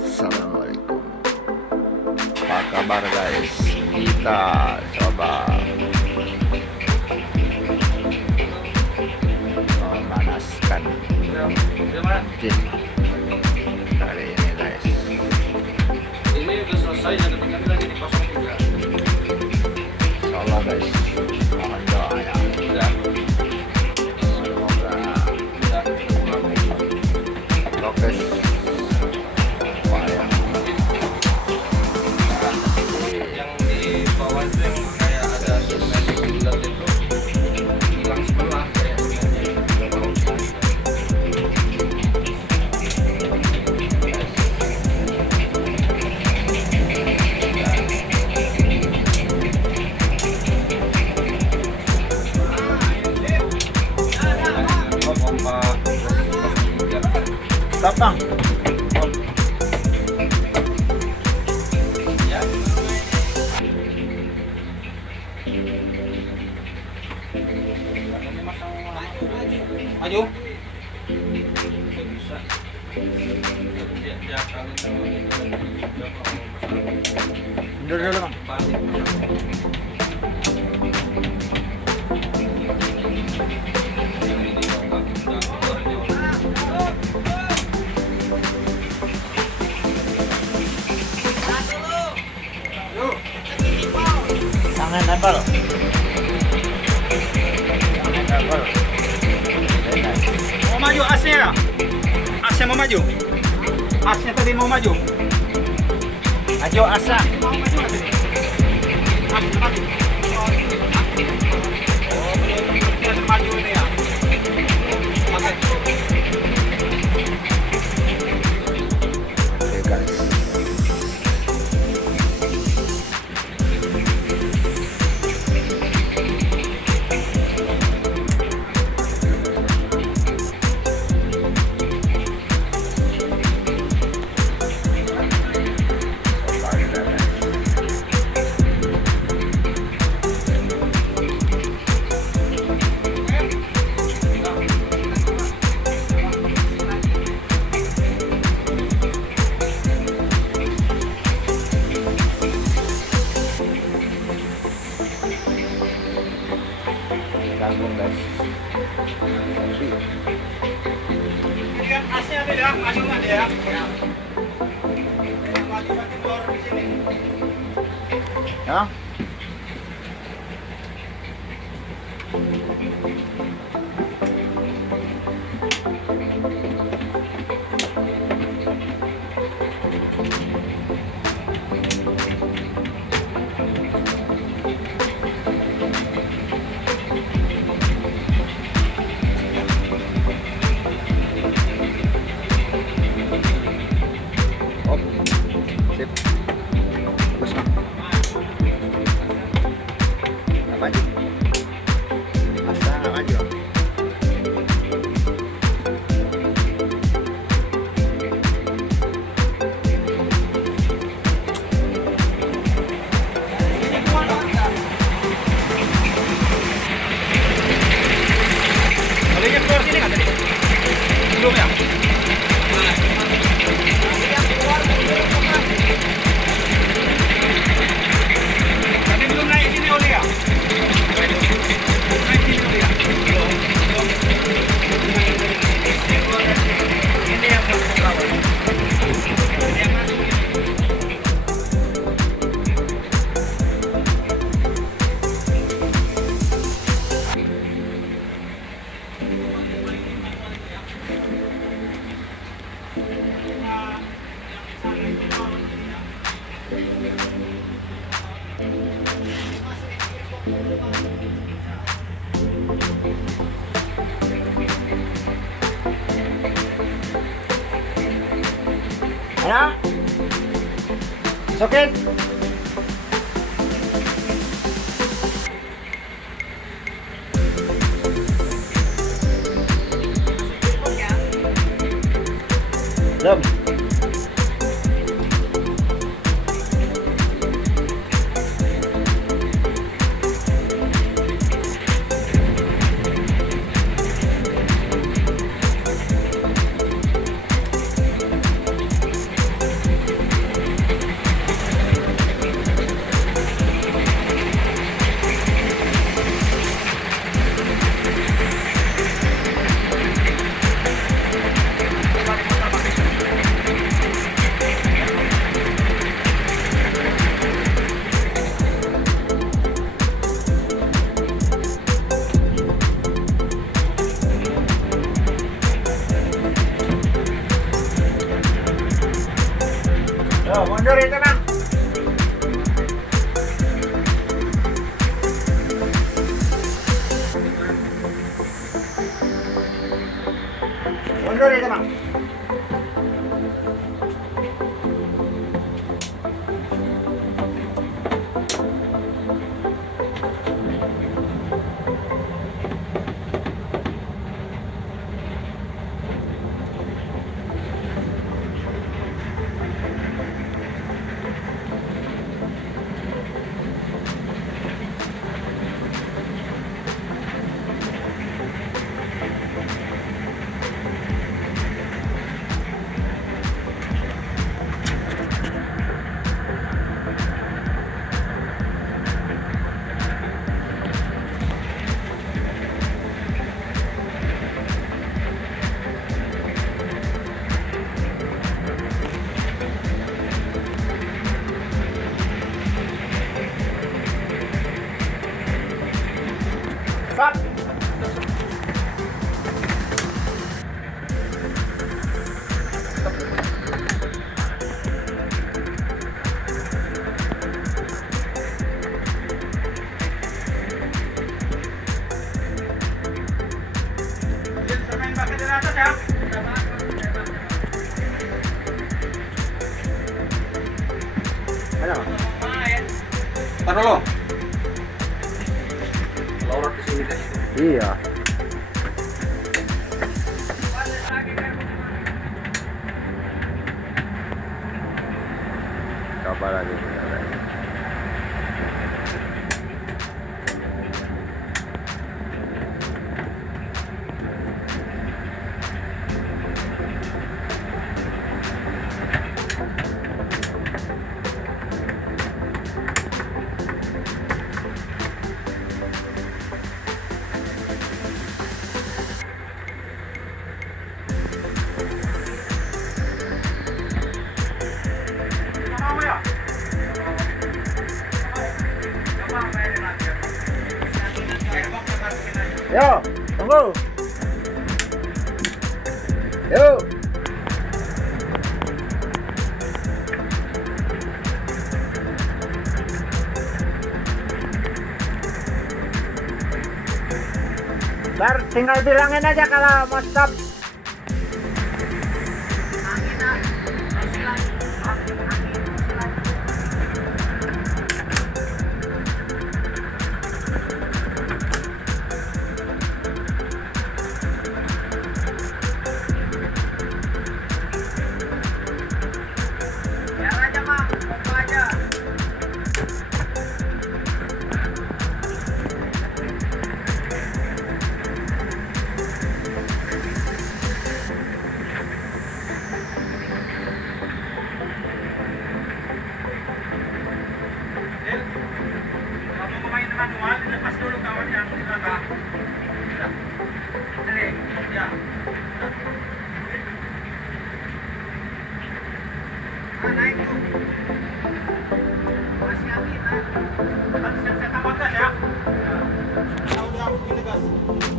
Assalamualaikum. Apa kabar guys? Kita coba memanaskan mesin hari ini guys. Ini udah selesai dan tinggal lagi dipasang juga. Insyaallah guys. Mohon doanya. Udah. Semoga Udah. prokes Yang di bawah itu yang kayak ada semen bulat itu hilang sebelah kayak Stop bang. maju. Bisa. Dia kali sama itu. Mundur dulu bang. Sangat nempel. Sangat nempel. Mau maju asnya? Asnya mau maju? Asnya tadi mau maju? Maju asa. Mau maju nggak tadi? Asnya maju. Oh, belum maju ini ya? Oke. Oke guys. Gabung guys. Lihat asnya ada ya, maju nggak dia? Maju maju keluar di sini. Ya. Op. Sip. Terus bang. Nggak maju. Asa nggak maju. Bolehnya keluar sini nggak tadi? Belum ya? Tadi belum naik sini oleh ya? Naik sini oleh ya? Belum. Ini yang masuk ke bawah. Ini yang masuk ini. Ya. Soket. Belum. Mundur itu bang. Mundur itu bang. Stop. Samain pakai dari atas ya. Ano? Taruh lo. Laura kesini deh. Iya. Coba lagi. Yo, tunggu. Yo. Ntar tinggal bilangin aja kalau mau stop. Kamu main manual, lepas dulu kawan yang di belakang. Sini, ya. Naik tuh. Masih angin, kan siap-siap tambah gas ya. Ya. Udah, ini gas.